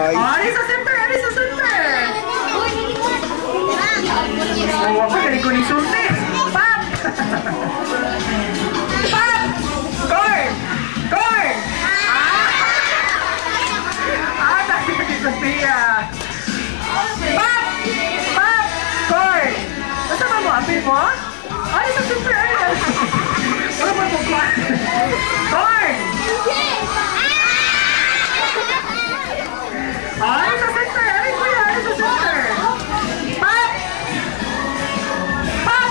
Ari sa center! Ari sa center! Oh, ako galing ko ni Sulti! Pop! Pop! Corn! Corn! Dahil si Sophia! Pop! Pop! Corn! Nasama mo? Apil mo? Ari sa center! Wala mo itong class! Corn! Ari sa center! Ari kuya! Ari sa center! Pop! Pop!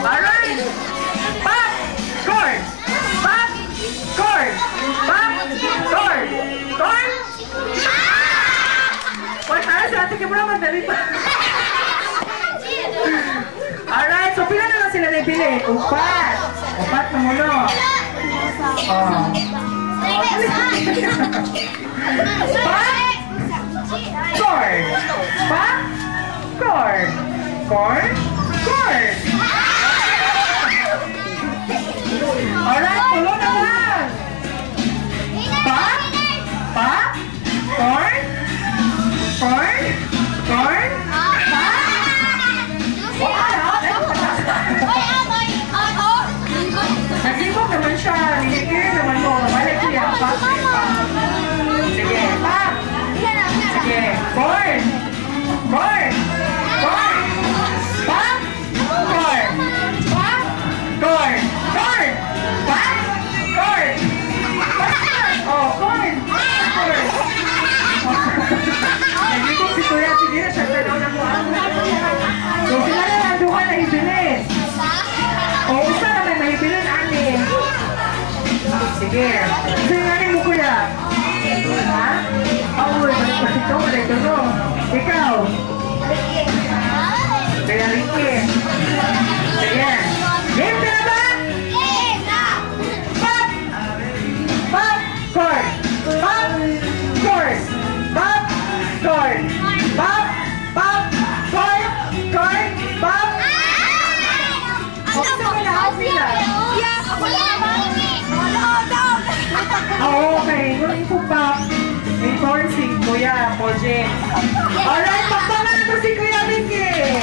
Alright! Pop! Corn! Pop! Corn! Pop! Corn! Corn! Wala tayo sa ating kimura madali pa. Alright, so pila na lang sila naibili? Upat! Upat na mulo. Oh. Pop! Corn! Pop! Corn! Corn! Corn! Alright, tulo na lang! Pop! Pop! Corn! Corn! Corn! Nag-ibog naman siya. Nilagay naman mo. Balik siya. Pop! Sige. Pop! Sige. Corn! Corn! Corn! Pop! Corn! Pop! Corn! Corn! Pop! Corn! Oh, corn! Corn! Nag-ibog si Kuya. Sige na siya. Tanaw na mo. So sila na lang duha na ibili. O isa na may mahibilin ani. Sige. Sige nga mo Kuya. Ha? Uy, balik ito. Balik ito. Ikaw. Kaya Ricky. Sige. Game ka na ba? Pop! Pop! Corn! Pop! Corn! Pop! Corn! Pop! Pop! Corn! Corn! Pop! Oh, okay. Yung po pa. May forcing, Kuya, for James. Alright, pakpalan ito si Kuya Ricky.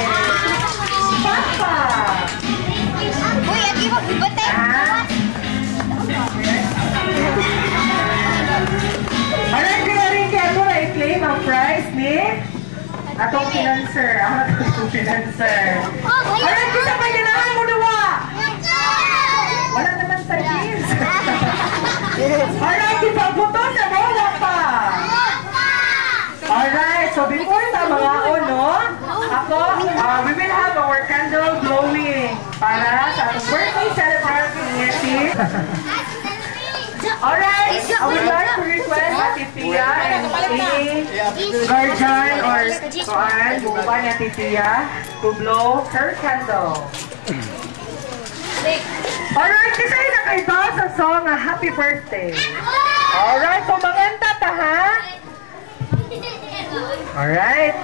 Papa! Uy, ati mo, ibate. Alright, Kuya Ricky, ito na i-claim ang prize ni atong financer. Atong financer. Alright, kita pa ganahan mo nawa. Wala naman sa jeans. Alright, ipagbuton na wala pa. Alright, so before sa mga ono, ako, we will have our candle glowing para sa atong birthday celebration ni Alright, I would like to request Ate Pia and any guardian or kuan, buba ni Ate Pia to blow her candle. Alright, kasi nakaiba sa song Happy Birthday. Alright, so maganda ta ha? Alright.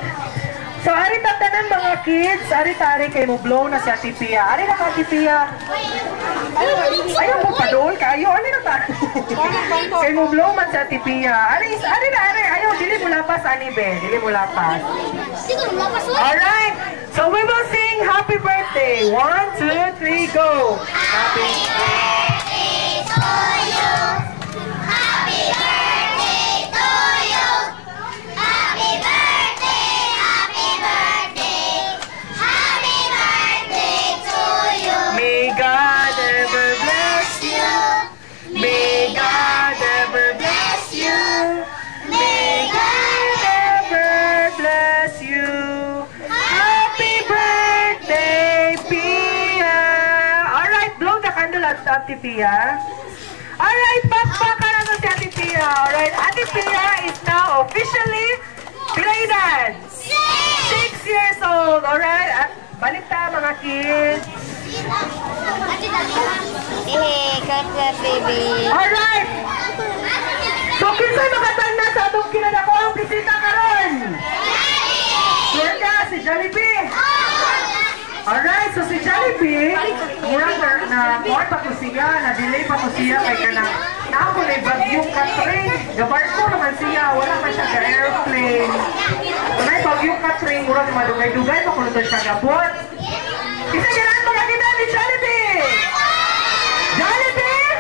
So, ari tatanan mga kids, ari-tari kay mo blow na si Ate Pia. Ari na ka Ate Pia. Ayaw mo padol kayo. Ano na ta? Kay mo blow man si Ate Pia. Ari na, ayaw. Dili mo lapas, ani be. Dili mo lapas. Alright. So, we will sing Happy Birthday. 1, 2, 3, go. Happy birthday to you. Happy birthday to you. Happy birthday, happy birthday. Happy birthday to you. May God ever bless you. May God ever bless you. May God ever bless you. Happy birthday, Pia. Alright, blow the candle at Ate Pia. Alright, pakpakan na si Ate Pia. Alright, Ate Pia is now officially graded. 6 years old. Alright, at balik ta mga kids. Hey, congrats, baby. Alright! So, kinsay makatang na sa atong kinadako ang bisita karon? Sure ka, si Jollibee. Alright, so si Jollibee, murang na more pa ko siya, na-delay pa ko siya, kay ka na, ako na bagyong Katring. Gabarko naman siya, wala man siya ka-airplane. May bagyong Katring, murang madugay-dugay pa kung ito siya gabot. Isa ganaan mga kita ni Jollibee! Jollibee!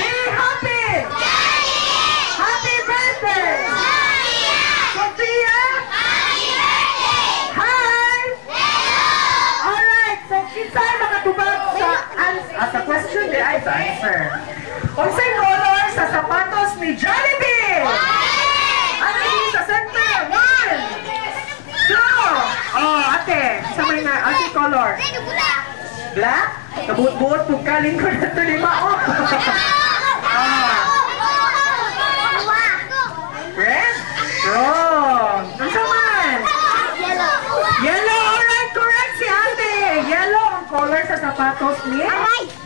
Be happy! Happy birthday! Sophia! Hi! Alright, so kinsay makatubag sa question di ay sa answer. Unsay color sa sapatos ni Jollibee? Ano yung sa center? 1, 2. Oh, ate, sa may na, ate color? Black? Nabuot-buot po kalin ko na ito lima. Oh. Red? Wrong. Ano man? Yellow, alright, correct si ate. Yellow ang color sa sapatos ni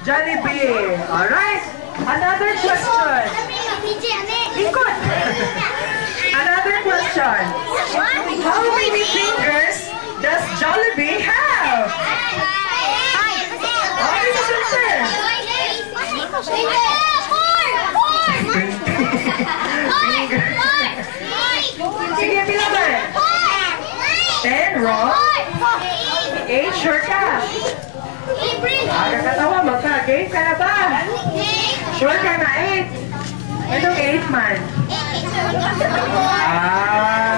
Jollibee. Alright, another question. Ikot. Another question. How many fingers does Jollibee have? How many fingers? Sige, bilangan. 10, wrong. 8, sure ka. Aga katawa, magka-game ka na ba? Sure ka na 8. Anong 8 man? Ah.